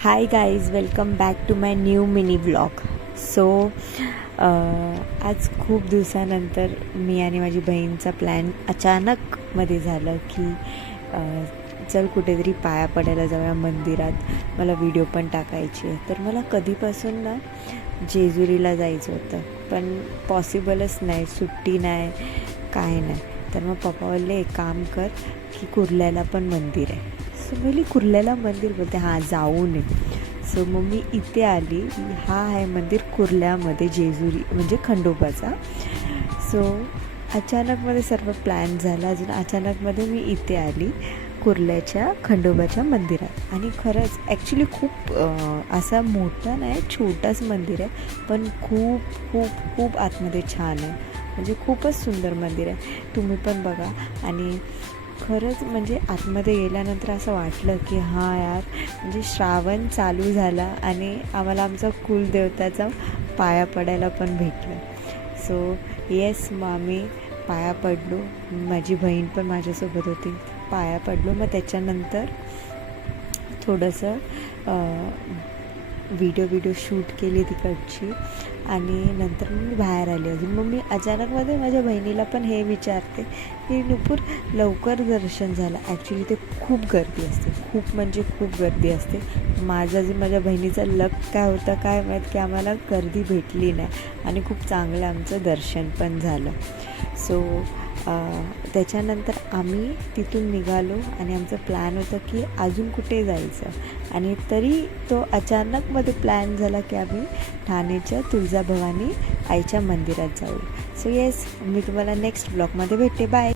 High guys, welcome back to my new mini blog. So आज खूप दिवसानंतर मी आणि माझी बहीणचा प्लॅन अचानक मध्ये झालं की चल कुठेतरी पाया पडायला जाऊया मंदिरात. मला व्हिडिओ पण टाकायची आहे. तर मला कधीपासून ना जेजुरीला जायचं होतं, पण पॉसिबलच नाही, सुट्टी नाही, काय नाही. तर मग पप्पा बोलले एक काम कर की कुर्ल्याला पण मंदिर आहे. सो मी कुर्ल्याला मंदिर बोलते, हां जाऊ नये. सो मग मी इथे आली. हा आहे मंदिर कुर्ल्यामध्ये, जेजुरी म्हणजे खंडोबाचा. सो अचानकमध्ये सर्व प्लॅन झाला. अजून अचानकमध्ये मी इथे आली कुर्ल्याच्या खंडोबाच्या मंदिरात. आणि खरंच ॲक्च्युली खूप असा मोठा नाही, छोटाच मंदिर आहे, पण खूप खूप खूप आतमध्ये छान आहे. म्हणजे खूपच सुंदर मंदिर आहे. तुम्ही पण बघा. आणि खरंच म्हणजे आतमध्ये गेल्यानंतर असं वाटलं की हां यार, म्हणजे श्रावण चालू झाला आणि आम्हाला आमचा कुलदेवताचा पाया पडायला पण भेटलं. सो येस, मग आम्ही पाया पडलो. माझी बहीण पण माझ्यासोबत होती. पाया पडलो. मग त्याच्यानंतर थोडंसं व्हिडिओ शूट केली तिकडची. आणि नंतर मग मी बाहेर आली. अजून मग मी अचानकमध्ये माझ्या बहिणीला पण हे विचारते की नुपूर लवकर दर्शन झालं. ॲक्च्युली ते खूप गर्दी असते, खूप म्हणजे खूप गर्दी असते. माझ्या बहिणीचा लक काय होतं काय माहीत की आम्हाला गर्दी भेटली नाही आणि खूप चांगलं आमचं दर्शन पण झालं. सो त्याच्यानंतर आम्ही तिथून निघालो आणि आमचं प्लॅन होतं की अजून कुठे जायचं. आणि तरी तो अचानकमध्ये प्लॅन झाला की आम्ही ठाण्याच्या तुळजाभवानी आईच्या मंदिरात जाऊ. सो येस, मी तुम्हाला नेक्स्ट ब्लॉगमध्ये भेटते. बाय.